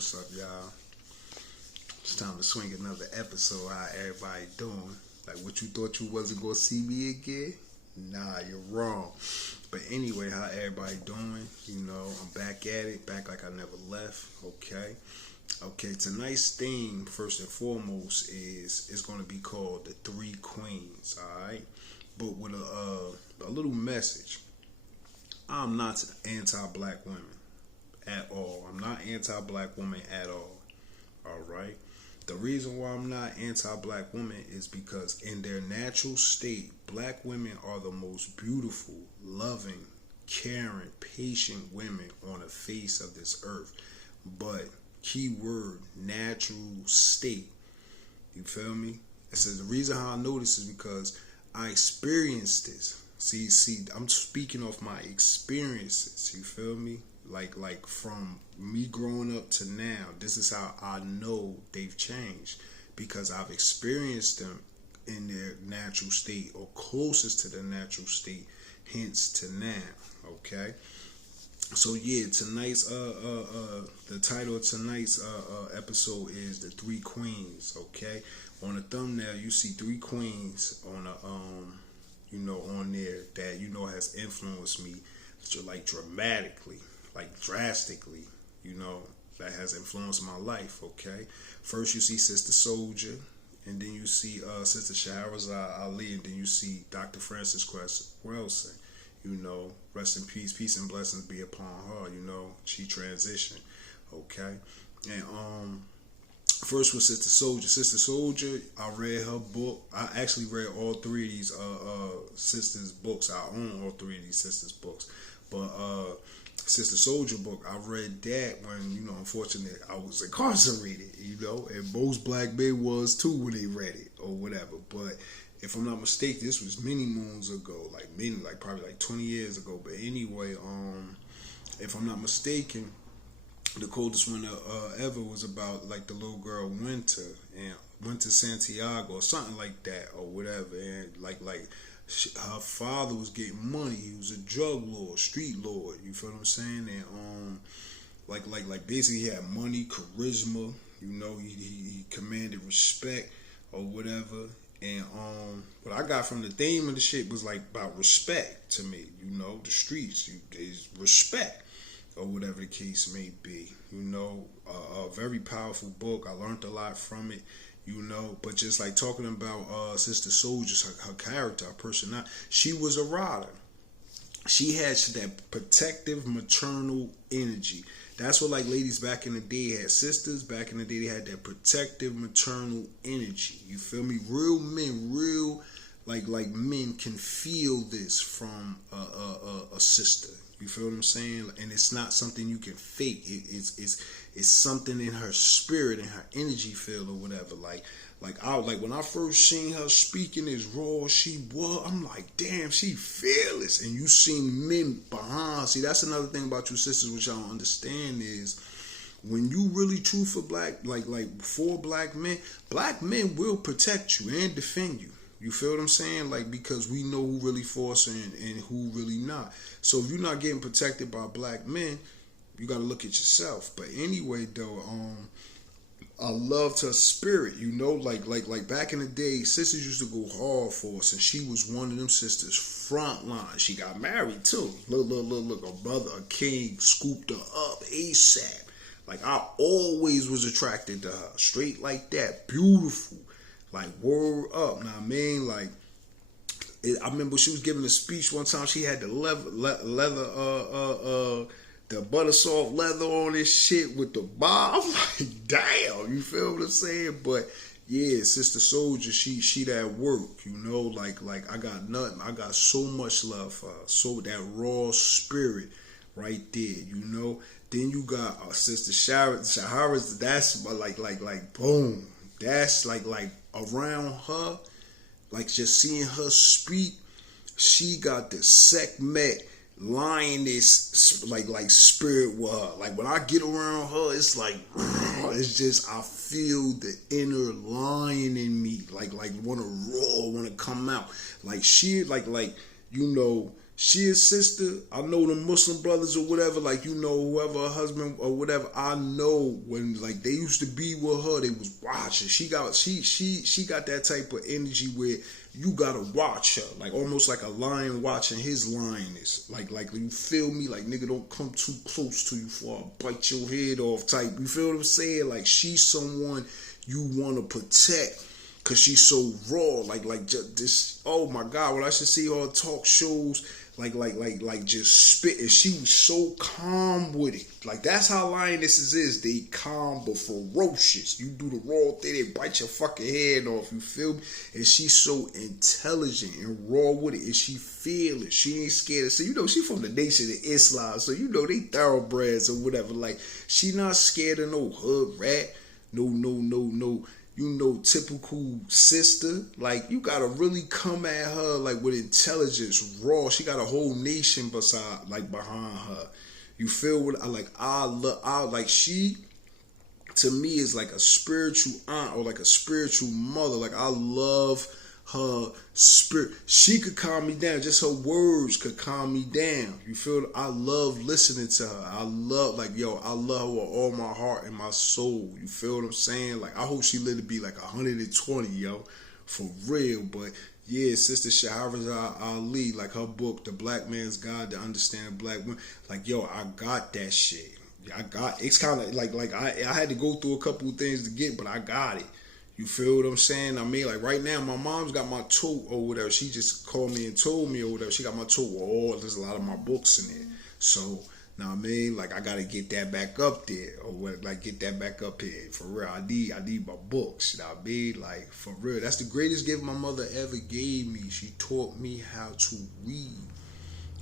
What's up, y'all? It's time to swing another episode. How everybody doing? Like, what you thought you wasn't gonna see me again? Nah, you're wrong. But anyway, how everybody doing? I'm back at it, back like I never left. Okay. Tonight's theme, first and foremost, is going to be called the Three Queens. All right, but with a little message. I'm not anti-black women at all. I'm not anti-black women at all. All right. The reason why I'm not anti-black women is because in their natural state, black women are the most beautiful, loving, caring, patient women on the face of this earth. But keyword natural state. You feel me? It says the reason how I know this is because I experienced this. See, I'm speaking off my experiences. You feel me? Like from me growing up to now, this is how I know they've changed, because I've experienced them in their natural state or closest to the natural state, hence to now. Okay. So yeah, tonight's the title of tonight's episode is the Three Queens. Okay. On the thumbnail you see three queens on on there that has influenced me like dramatically, like drastically, that has influenced my life. Okay. First you see Sister Soldier, and then you see Sister Shahrazad Ali, and then you see Dr. Frances Cress Welsing. Rest in peace and blessings be upon her. She transitioned. Okay. And first was Sister Soldier. Sister Soldier, I read her book. I actually read all three of these sisters' books. I own all three of these sisters' books. But Sister Soldier book, I read that when, unfortunately I was incarcerated, and most black men was too when they read it or whatever. But if I'm not mistaken, this was many moons ago, probably 20 years ago. But anyway, if I'm not mistaken, the coldest winter ever was about like the little girl Winter, and went to Santiago or something like that or whatever, and her father was getting money. He was a drug lord, street lord. You feel what I'm saying? And basically he had money, charisma. He commanded respect or whatever. And what I got from the theme of the shit was like about respect to me. The streets is respect or whatever the case may be. A very powerful book. I learned a lot from it. But just like talking about Sister Soldier, her character, her personality, she was a rider. She had that protective maternal energy. That's what ladies back in the day had. Sisters back in the day, they had that protective maternal energy. You feel me? Real men, men can feel this from a sister. You feel what I'm saying? And it's not something you can fake. It's something in her spirit and her energy field or whatever. When I first seen her speaking as raw as she was, I'm like, damn, she fearless. And you seen men behind. See, that's another thing about you sisters, which I don't understand is when you really true for for black men will protect you and defend you. You feel what I'm saying? Because we know who really for us and who really not. So if you're not getting protected by black men, you got to look at yourself. But anyway, though, I loved her spirit. Like back in the day, sisters used to go hard for us, and she was one of them sisters front line. She got married too. Look, her brother, a king, scooped her up ASAP. I always was attracted to her, straight like that, beautiful. Word up. Now, I remember she was giving a speech one time. She had the leather, the butter soft leather on this shit with the bar. I'm like, damn, you feel what I'm saying? But yeah, Sister Soldier, she that work, I got nothing. I got so much love for her. So that raw spirit right there, Then you got Sister Shahara's. That's boom. That's around her, just seeing her speak, she got the Sekhmet lioness spirit with her. When I get around her, it's it's just I feel the inner lion in me, wanna roar, wanna come out. She she a sister. I know the Muslim brothers or whatever, like, you know, whoever her husband or whatever. I know when, like, they used to be with her, they was watching. She got that type of energy where you gotta watch her, like almost like a lion watching his lioness. Like you feel me? Like, nigga, don't come too close to you before I bite your head off type. You feel what I'm saying? Like, she's someone you wanna protect. Cause she's so raw, like just this. Oh my God, when I should see her talk shows, like just spitting. She was so calm with it. Like, that's how lionesses is. They calm but ferocious. You do the raw thing, they bite your fucking head off. You feel me? And she's so intelligent and raw with it, and she feel it. She ain't scared to say, you know, she from the Nation of Islam, so you know they thoroughbreds or whatever. Like, she not scared of no hood rat, no. You know, typical sister. Like, you gotta really come at her like with intelligence, raw. She got a whole nation behind her. You feel what I like she to me is like a spiritual aunt or like a spiritual mother. Like, I love her spirit. She could calm me down. Just her words could calm me down. You feel? I love listening to her. I love her with all my heart and my soul. You feel what I'm saying? Like, I hope she live to be like 120, yo, for real. But yeah, Sister Shahrazad Ali, like her book, The Black Man's Guide to Understand Black Women. Like, yo, I got that shit. It's kind of like I had to go through a couple of things to get, but I got it. You feel what I'm saying? I mean, like, right now, my mom's got my tote or whatever. She just called me and told me or whatever. She got my tote with there's a lot of my books in there. So, now I mean, like, I gotta get that back up there or what, like, get that back up here for real. I need my books. You know what I mean? Like, for real, that's the greatest gift my mother ever gave me. She taught me how to read.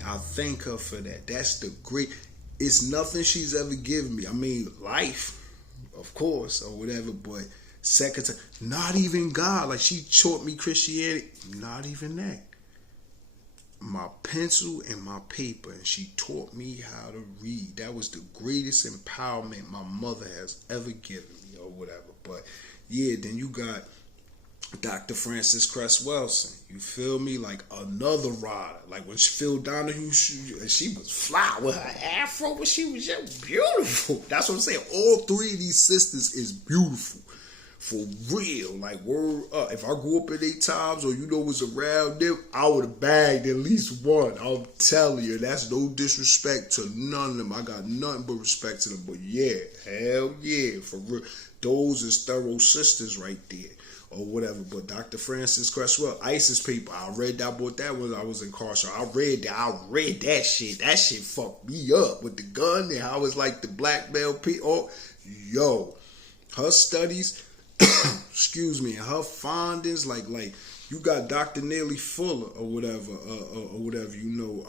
I thank her for that. That's the great. It's nothing she's ever given me. I mean, life, of course, or whatever, but second time, not even God. Like, she taught me Christianity. Not even that. My pencil and my paper, and she taught me how to read. That was the greatest empowerment my mother has ever given me, or whatever. But yeah, then you got Dr. Frances Cress Welsing. You feel me? Like, another rider. Like, when Phil Donahue, she was fly with her afro, but she was just beautiful. That's what I'm saying. All three of these sisters is beautiful. For real, like, word up. If I grew up in 8 times or you know was around them, I would have bagged at least one. I'm telling you, that's no disrespect to none of them. I got nothing but respect to them. But yeah, hell yeah, for real. Those is thorough sisters right there. Or whatever. But Dr. Frances Cress Welsing, ISIS people, I bought that when I was incarcerated. I read that shit. That shit fucked me up with the gun and how it's like the black male people. Yo, her studies, excuse me, and her findings, like you got Dr. Neely Fuller or whatever, you know,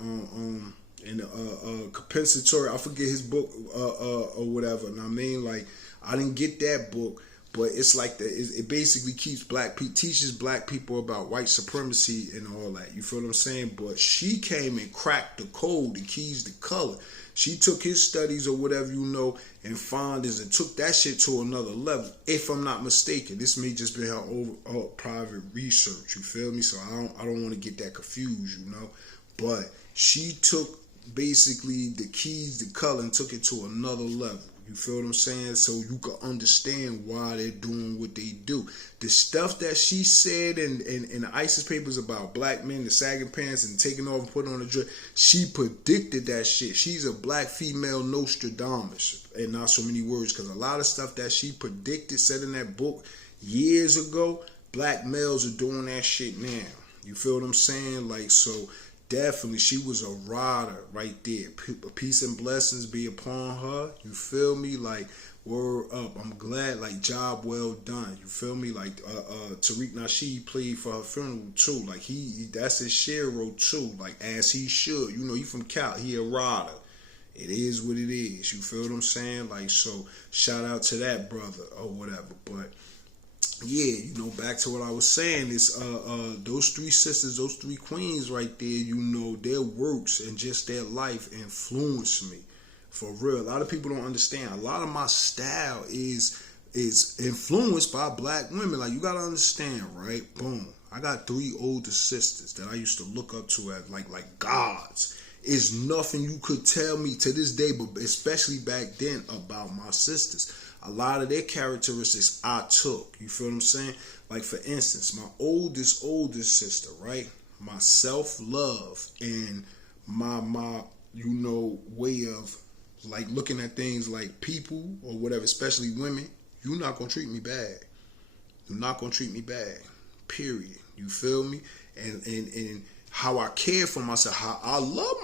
and compensatory. I forget his book, or whatever. And I mean, like, I didn't get that book, but it's like it basically teaches black people about white supremacy and all that. You feel what I'm saying? But she came and cracked the code, the keys to color. She took his studies or whatever, you know, and findings and took that shit to another level. If I'm not mistaken, this may just be her private research. You feel me? So I don't want to get that confused, you know. But she took basically the keys to color and took it to another level. You feel what I'm saying? So you can understand why they're doing what they do. The stuff that she said in the ISIS papers about black men, the sagging pants and taking off and putting on a dress, she predicted that shit. She's a black female Nostradamus, and not so many words, because a lot of stuff that she predicted, said in that book years ago, black males are doing that shit now. You feel what I'm saying? Like, so definitely, she was a rider right there. Peace and blessings be upon her. You feel me? Like, word up. I'm glad, like, job well done. You feel me? Like, Tariq Nasheed played for her funeral, too. Like, that's his shero, too. Like, as he should. You know, he from Cal. He a rider. It is what it is. You feel what I'm saying? Like, so, shout out to that brother or whatever. But yeah, you know, back to what I was saying is those three sisters, those three queens right there, you know, their works and just their life influenced me. For real. A lot of people don't understand. A lot of my style is influenced by black women. Like, you gotta understand, right? Boom. I got 3 older sisters that I used to look up to as like gods. It's nothing you could tell me to this day, but especially back then, about my sisters. A lot of their characteristics I took. You feel what I'm saying? Like, for instance, my oldest sister, right? My self-love and my way of like looking at things like people or whatever, especially women. You're not gonna treat me bad. You're not gonna treat me bad. Period. You feel me? And how I care for myself, how I love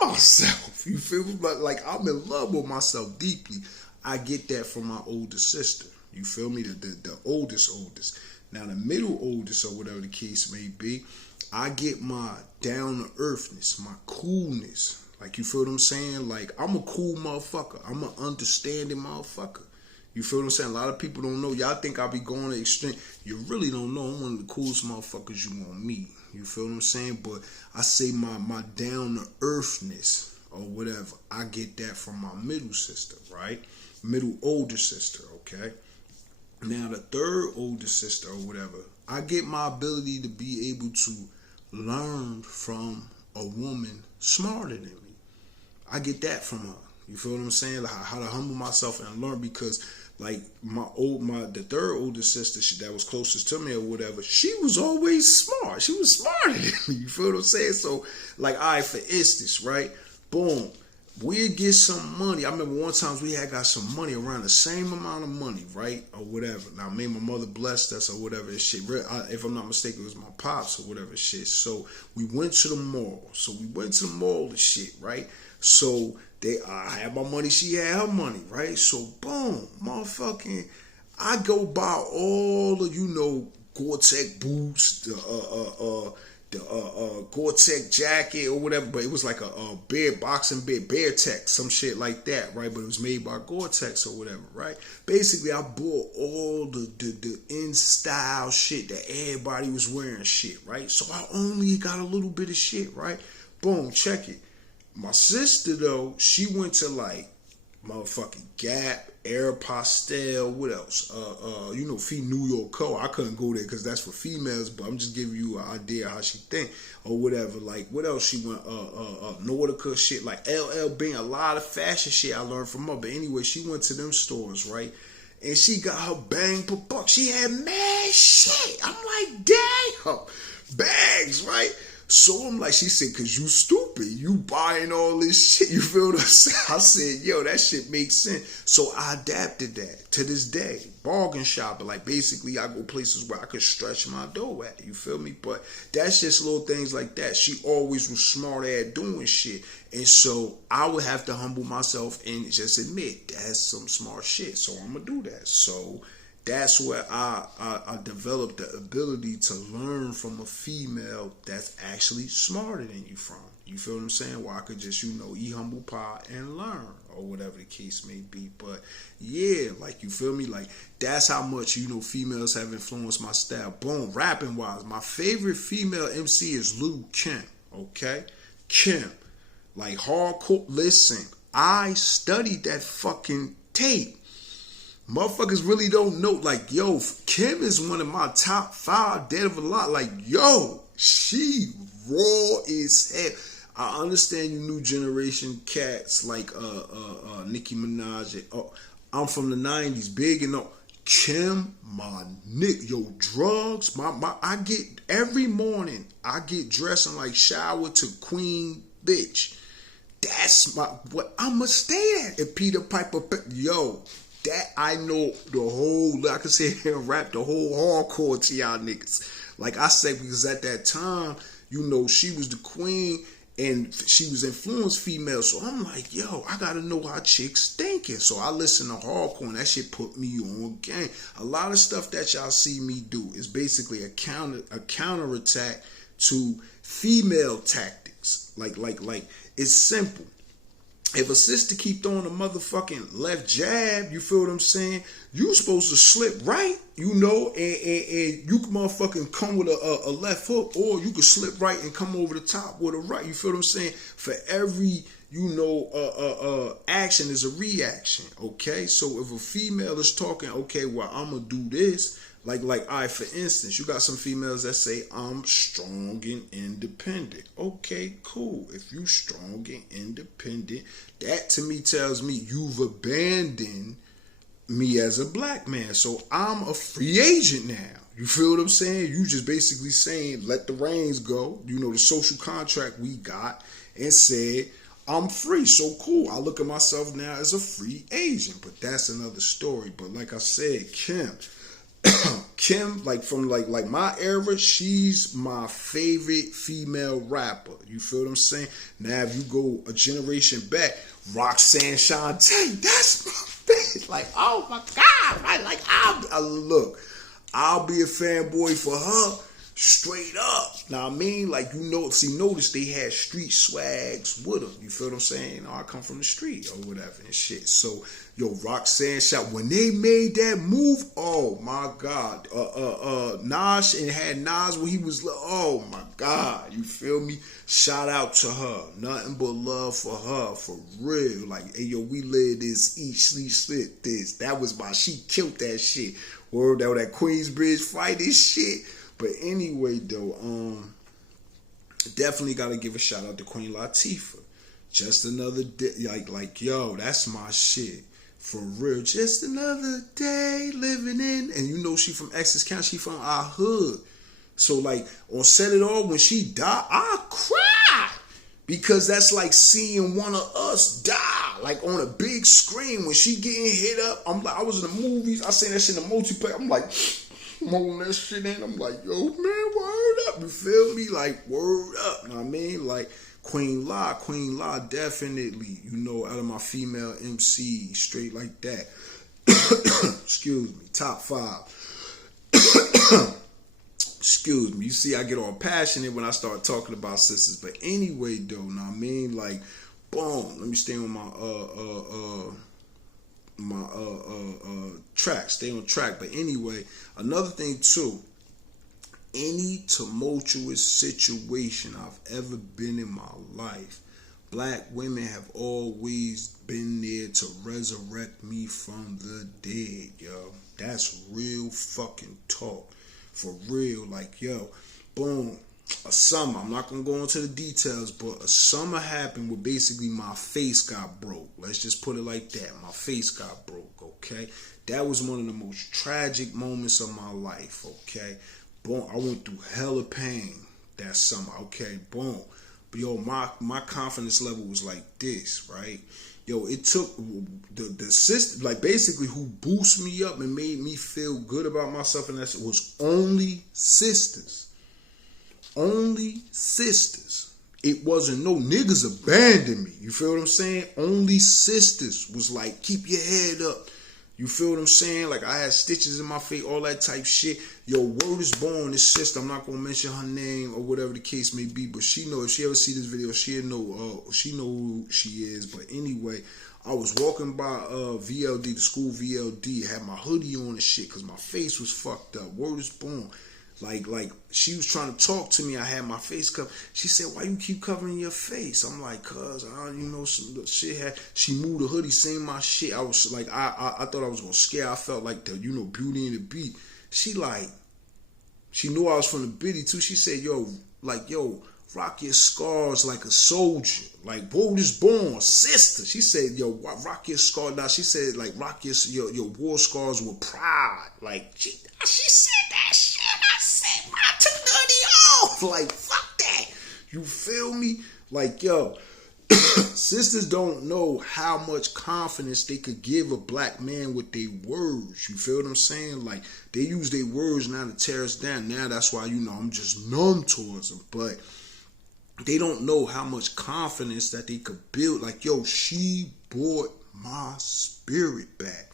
myself. You feel me? Like I'm in love with myself deeply. I get that from my older sister. You feel me? The oldest. Now the middle oldest, or whatever the case may be, I get my down to earthness, my coolness. Like, you feel what I'm saying? Like, I'm a cool motherfucker. I'm an understanding motherfucker. You feel what I'm saying? A lot of people don't know. Y'all think I be going to extreme. You really don't know. I'm one of the coolest motherfuckers you gonna meet. You feel what I'm saying? But I say my down to earthness or whatever, I get that from my middle sister, right? Middle older sister, okay? Now the third older sister or whatever, I get my ability to be able to learn from a woman smarter than me. I get that from her. You feel what I'm saying? Like how to humble myself and learn, because like the third older sister that was closest to me or whatever, she was always smart. She was smarter than me. You feel what I'm saying? So like, all right, for instance, right? Boom. We'd get some money. I remember one time we had got some money, around the same amount of money, right? Or whatever. Now, me and my mother blessed us or whatever shit. If I'm not mistaken, it was my pops or whatever shit. So we went to the mall. And shit, right? So I had my money, she had her money, right? So boom, motherfucking, I go buy all the, Gore-Tex boots, the Gore-Tex jacket or whatever, but it was like a boxing Bear-Tex, some shit like that, right? But it was made by Gore-Tex or whatever, right? Basically, I bought all the in-style shit that everybody was wearing shit, right? So I only got a little bit of shit, right? Boom, check it. My sister, though, she went to like motherfucking Gap, Aeropostale, what else? New York Co. I couldn't go there because that's for females, but I'm just giving you an idea how she think or whatever. Like, what else she went? Nautica shit, like LL Bean, a lot of fashion shit I learned from her. But anyway, she went to them stores, right? And she got her bang per buck. She had mad shit. I'm like, damn, bags, right? So I'm like, she said, cause you stupid, you buying all this shit, you feel what I'm saying? I said, yo, that shit makes sense. So I adapted that to this day. Bargain shopping, like basically I go places where I could stretch my dough at, you feel me? But that's just little things like that. She always was smart at doing shit. And so I would have to humble myself and just admit that's some smart shit. So I'm gonna do that. So that's where I developed the ability to learn from a female that's actually smarter than you from. You feel what I'm saying? Where I could just, eat humble pie and learn or whatever the case may be. But yeah, like, you feel me? Like, that's how much, females have influenced my style. Boom, rapping wise, my favorite female MC is Lil' Kim, okay? Kim. Like, hardcore, listen, I studied that fucking tape. Motherfuckers really don't know. Like, yo, Kim is one of my top 5 dead of a lot. Like, yo, she raw as hell. I understand you new generation cats like Nicki Minaj. I'm from the 90s, big and all. Kim, my nigga, yo, drugs. I get every morning. I get dressed and like shower to Queen bitch. That's what I'ma stay at Peter Piper. Yo. That I know I can sit here and rap the whole hardcore to y'all niggas. Like I said, because at that time, she was the queen and she was influenced female. So I'm like, yo, I gotta know how chicks thinking. So I listen to hardcore and that shit put me on game. A lot of stuff that y'all see me do is basically a counterattack to female tactics. Like it's simple. If a sister keep throwing a motherfucking left jab, you feel what I'm saying? You supposed to slip right, and you can motherfucking come with a left hook, or you can slip right and come over the top with a right. You feel what I'm saying? For every, action is a reaction, okay? So if a female is talking, okay, well, I'm going to do this, Like, all right, for instance, you got some females that say, I'm strong and independent. Okay, cool. If you strong and independent, that to me tells me you've abandoned me as a black man. So I'm a free agent now. You feel what I'm saying? You just basically saying, let the reins go. You know, the social contract we got, and said, I'm free. So cool. I look at myself now as a free agent. But that's another story. But like I said, Kim, like from like my era, she's my favorite female rapper. You feel what I'm saying? Now if you go a generation back, Roxanne Shante, that's my bitch. Like, oh my God, right? Like, I'll be a fanboy for her straight up. Now I mean, like, you know, notice they had street swags with them. You feel what I'm saying? Oh, I come from the street or whatever and shit. So, yo, Roxanne shot when they made that move. Oh my God, Nas, and had Nas when he was, oh my God, you feel me? Shout out to her, nothing but love for her, for real. Like, hey yo, we live this, eat, sleep, split this. That was she killed that shit. Word out that Queensbridge fight, this shit. But anyway, though, definitely got to give a shout out to Queen Latifah. Just another day, like, yo, that's my shit. For real, just another day living in. And you know she from Essex County, she from our hood. So, like, on Set It All, when she died, I cried. Because that's like seeing one of us die, like on a big screen. When she getting hit up, I'm like, I was in the movies, I seen that shit in the multiplayer, I'm like, I'm holding that shit in, I'm like, yo, man, word up, you feel me? Like, word up, you know what I mean? Like, Queen La, definitely, you know, out of my female MC, straight like that. Excuse me, top 5. Excuse me. You see, I get all passionate when I start talking about sisters. But anyway, though, know what I mean? Like, boom. Let me stay on my track. Stay on track. But anyway, another thing too. Any tumultuous situation I've ever been in my life, black women have always been there to resurrect me from the dead, yo. That's real fucking talk. For real, like, yo, boom, a summer, I'm not going to go into the details, but a summer happened where basically my face got broke. Let's just put it like that. My face got broke, okay? That was one of the most tragic moments of my life, okay? Boom, I went through hella pain that summer, okay? Boom. But, yo, my confidence level was like this, right? Yo, it took the sister, like, basically who boosted me up and made me feel good about myself, and that was only sisters. Only sisters. It wasn't no niggas abandoned me. You feel what I'm saying? Only sisters was like, keep your head up. You feel what I'm saying? Like, I had stitches in my face, all that type shit. Yo, Word is Born, this sister, I'm not going to mention her name or whatever the case may be, but she know, if she ever see this video, she know who she is. But anyway, I was walking by VLD, the school VLD, had my hoodie on and shit because my face was fucked up. Word is Born. Like she was trying to talk to me. I had my face covered. She said, "Why you keep covering your face?" I'm like, "Cause you know, some shit had." She moved the hoodie, saying my shit. I was like, I thought I was gonna scare. I felt like the, you know, Beauty and the Beat. She knew I was from the Biddy too. She said, "Yo, rock your scars like a soldier. Like, Word is Born, sister." She said, "Yo, rock your scars." Now she said, like, rock your war scars with pride. Like, she said that shit. I said, I took the hoodie off. Like, fuck that. You feel me? Like, yo, sisters don't know how much confidence they could give a black man with their words. You feel what I'm saying? Like, they use their words now to tear us down. Now that's why, you know, I'm just numb towards them. But they don't know how much confidence that they could build. Like, yo, she brought my spirit back.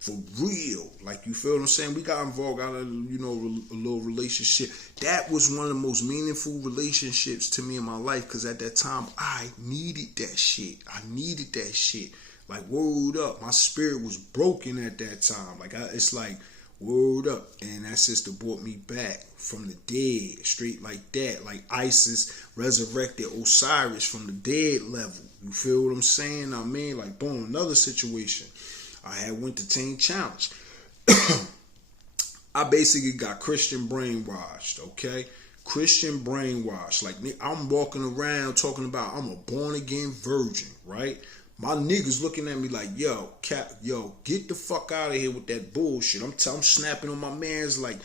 For real. Like, you feel what I'm saying? We got involved, got a little relationship. That was one of the most meaningful relationships to me in my life, because at that time, I needed that shit. Like, word up. My spirit was broken at that time. Like, it's like, word up. And that sister brought me back from the dead, straight like that. Like Isis resurrected Osiris from the dead level. You feel what I'm saying? I mean, like, boom, another situation. I had went to Teen Challenge. I basically got Christian brainwashed, okay? Christian brainwashed. Like, I'm walking around talking about I'm a born again virgin, right? My niggas looking at me like, yo, get the fuck out of here with that bullshit. I'm snapping on my mans like,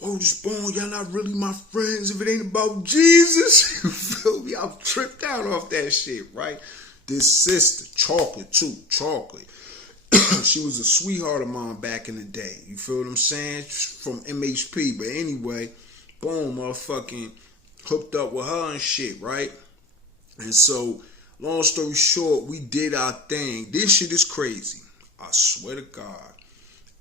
word is born, y'all not really my friends if it ain't about Jesus. You feel me? I'm tripped out off that shit, right? This sister, chocolate too, chocolate. She was a sweetheart of mine back in the day. You feel what I'm saying? From MHP. But anyway, boom, motherfucking hooked up with her and shit, right? And so, long story short, we did our thing. This shit is crazy. I swear to God.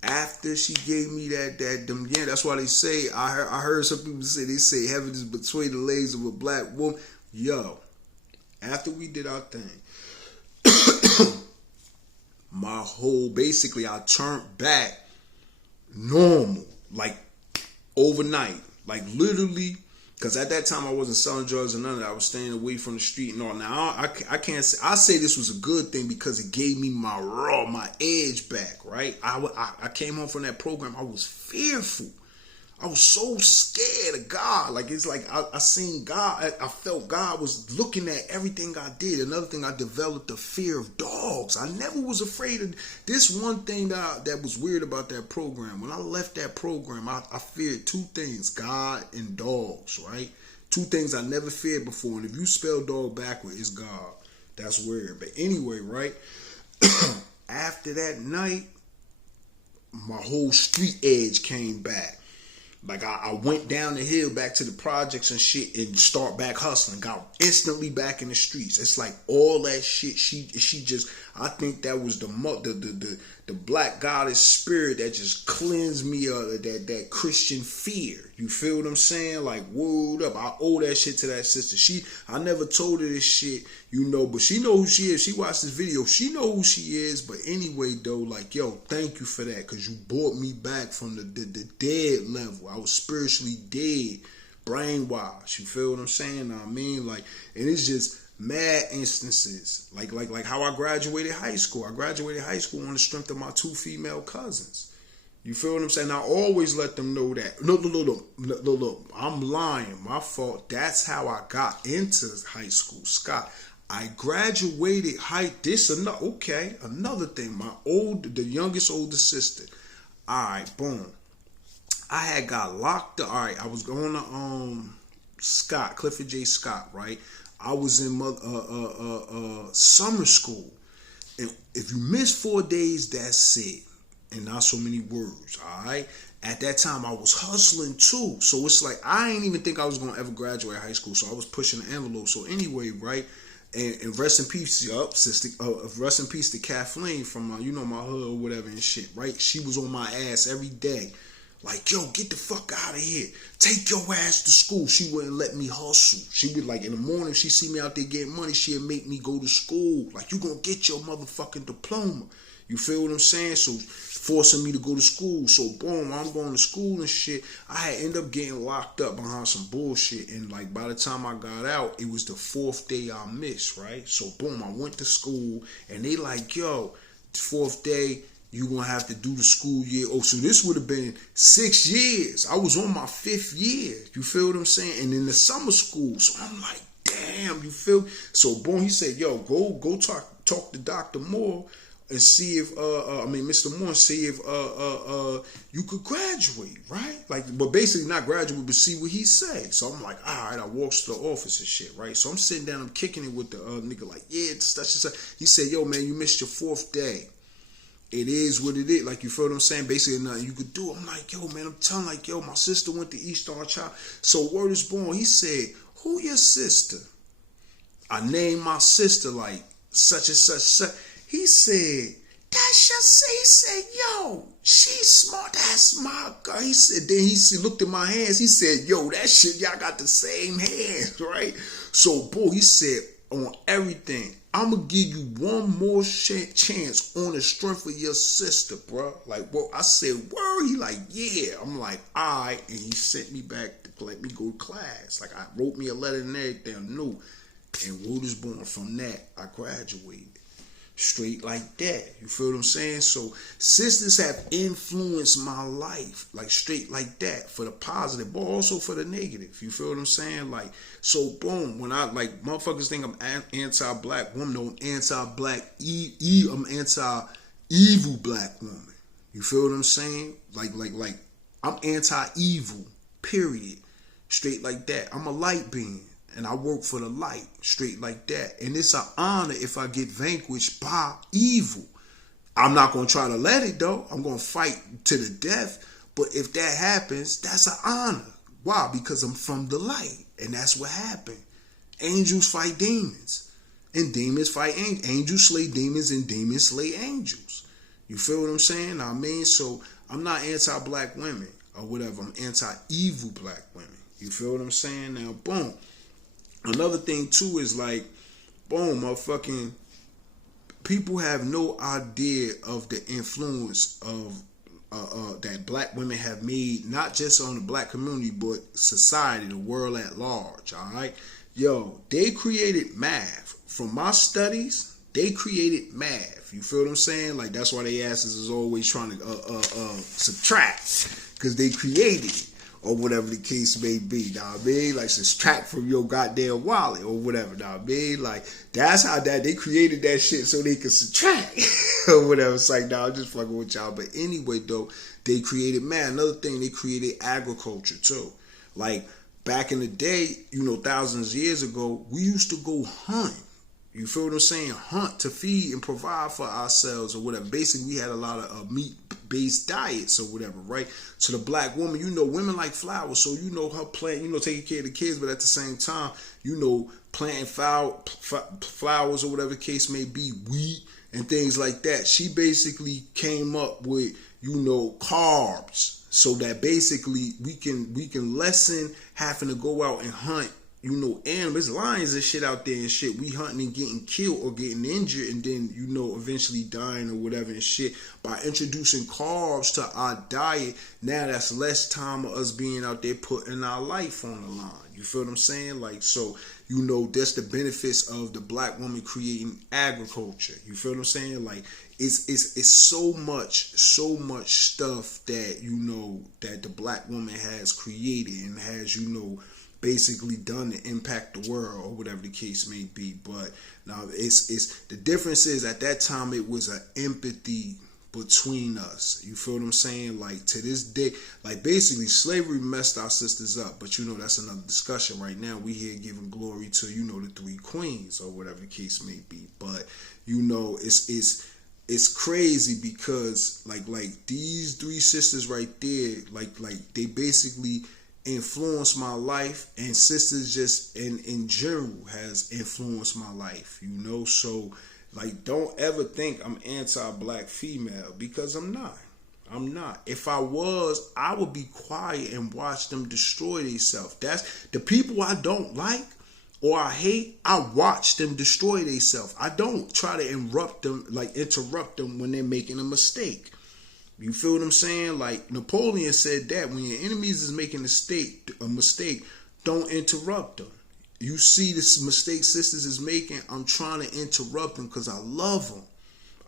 After she gave me that's why they say, I heard some people say heaven is between the legs of a black woman. Yo, after we did our thing, basically I turned back normal, like overnight, like literally, because at that time I wasn't selling drugs or none of that. I was staying away from the street and all. Now I can't say, I say this was a good thing because it gave me my edge back, right? I came home from that program, I was fearful. I was so scared of God. Like, it's like I seen God. I felt God was looking at everything I did. Another thing, I developed a fear of dogs. I never was afraid of this. One thing that was weird about that program. When I left that program, I feared two things: God and dogs, right? Two things I never feared before. And if you spell dog backward, it's God. That's weird. But anyway, right? After that night, my whole street edge came back. Like, I went down the hill back to the projects and shit and start back hustling. Got instantly back in the streets. It's like all that shit. She just, I think that was the black goddess spirit that just cleansed me of that Christian fear. You feel what I'm saying? Like, word up. I owe that shit to that sister. I never told her this shit, but she know who she is. She watched this video. She know who she is. But anyway, though, like, yo, thank you for that, because you brought me back from the dead level. I was spiritually dead, brainwashed. You feel what I'm saying? I mean, like, and it's just mad instances. Like how I graduated high school. I graduated high school on the strength of my two female cousins. You feel what I'm saying? I always let them know that. Look, I'm lying. My fault. That's how I got into high school, Scott. I graduated another thing. The youngest older sister. All right, boom. I had got locked up. All right, I was going to Clifford J. Scott, right? I was in summer school. And if you miss 4 days, that's it. And not so many words, all right? At that time, I was hustling too. So it's like, I ain't even think I was going to ever graduate high school. So I was pushing the envelope. So anyway, right? And rest in peace, sister. Rest in peace to Kathleen from, my hood or whatever and shit, right? She was on my ass every day. Like, yo, get the fuck out of here. Take your ass to school. She wouldn't let me hustle. She would, like, in the morning, she see me out there getting money, she'd make me go to school. Like, you gonna get your motherfucking diploma. You feel what I'm saying? So, forcing me to go to school. So, boom, I'm going to school and shit. I had ended up getting locked up behind some bullshit. And, like, by the time I got out, it was the 4th day I missed, right? So, boom, I went to school. And they like, yo, the 4th day, you gonna have to do the school year. Oh, so this would have been 6 years. I was on my 5th year. You feel what I'm saying? And in the summer school. So I'm like, damn, you feel? So boom, he said, yo, go talk to Dr. Moore and see if Mr. Moore, see if you could graduate, right? Like, but basically not graduate, but see what he said. So I'm like, all right, I walked to the office and shit, right? So I'm sitting down, I'm kicking it with the nigga, like, yeah, that's just. He said, yo, man, you missed your 4th day. It is what it is. Like, you feel what I'm saying? Basically, nothing you could do. I'm like, yo, man, I'm telling, like, yo, my sister went to East Orange Child. So word is born. He said, who your sister? I named my sister, like, such and such. He said, that's your sister. He said, yo, she's smart. That's my girl. He said, then he looked at my hands. He said, yo, that shit, y'all got the same hands, right? So, boy, he said, on everything, I'm going to give you one more chance on the strength of your sister, bro. Like, well, I said, word? He like, yeah. I'm like, all right. And he sent me back to let me go to class. Like, I wrote me a letter and everything. I knew. And word is born. From that, I graduated. Straight like that. You feel what I'm saying? So sisters have influenced my life, like straight like that, for the positive, but also for the negative. You feel what I'm saying? Like, so boom, when I like motherfuckers think I'm anti-black woman, no, I'm anti-black I'm anti-evil black woman. You feel what I'm saying? Like I'm anti-evil, period. Straight like that. I'm a light being. And I work for the light, straight like that. And it's an honor if I get vanquished by evil. I'm not going to try to let it, though. I'm going to fight to the death. But if that happens, that's an honor. Why? Because I'm from the light. And that's what happened. Angels fight demons. And demons fight angels. Angels slay demons and demons slay angels. You feel what I'm saying? I mean, so I'm not anti-black women or whatever. I'm anti-evil black women. You feel what I'm saying? Now, boom. Another thing too is like, boom, motherfucking people have no idea of the influence of that black women have made, not just on the black community, but society, the world at large. All right, yo, they created math. From my studies, they created math. You feel what I'm saying? Like that's why they asses is always trying to subtract, because they created it. Or whatever the case may be, know what I mean? Like subtract from your goddamn wallet or whatever, know what I mean? Like that's how that they created that shit so they could subtract or whatever. It's like, nah, I'm just fucking with y'all. But anyway, though, they created math. Another thing, they created agriculture too. Like back in the day, you know, thousands of years ago, we used to go hunt. You feel what I'm saying? Hunt to feed and provide for ourselves or whatever. Basically, we had a lot of meat-based diets or whatever, right? So the black woman, you know, women like flowers. So, you know, her plant, you know, taking care of the kids, but at the same time, you know, planting flowers or whatever the case may be, wheat and things like that. She basically came up with, you know, carbs so that basically we can lessen having to go out and hunt, you know, animals, lions and shit out there and shit. We hunting and getting killed or getting injured and then, you know, eventually dying or whatever and shit. By introducing carbs to our diet, now that's less time of us being out there putting our life on the line. You feel what I'm saying? Like, so, you know, that's the benefits of the black woman creating agriculture. You feel what I'm saying? Like, it's so much stuff that, you know, that the black woman has created and has, you know, basically done to impact the world or whatever the case may be. But now it's the difference is at that time it was an empathy between us. You feel what I'm saying? Like to this day, like basically slavery messed our sisters up, but you know that's another discussion. Right now we here giving glory to, you know, the three queens or whatever the case may be. But you know it's crazy because like these three sisters right there, like they basically influenced my life, and sisters just in general has influenced my life, you know. So like don't ever think I'm anti-black female, because I'm not. If I was, I would be quiet and watch them destroy themselves. That's the people I don't like or I hate, I watch them destroy themselves. I don't try to interrupt them when they're making a mistake. You feel what I'm saying? Like Napoleon said that when your enemies is making a mistake, don't interrupt them. You see this mistake sisters is making, I'm trying to interrupt them because I love them.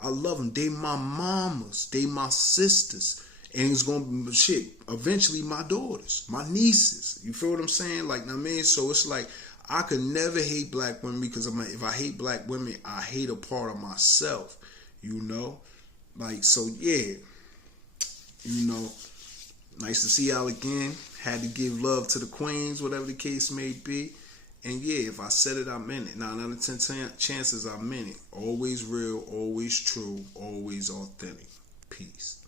I love them. They my mamas. They my sisters. And it's going to be, shit, eventually my daughters, my nieces. You feel what I'm saying? Like, I mean, so it's like, I could never hate black women because if I hate black women, I hate a part of myself, you know? Like, so yeah. You know, nice to see y'all again. Had to give love to the queens, whatever the case may be. And yeah, if I said it, I meant it. 9 out of 10 chances I meant it. Always real, always true, always authentic. Peace.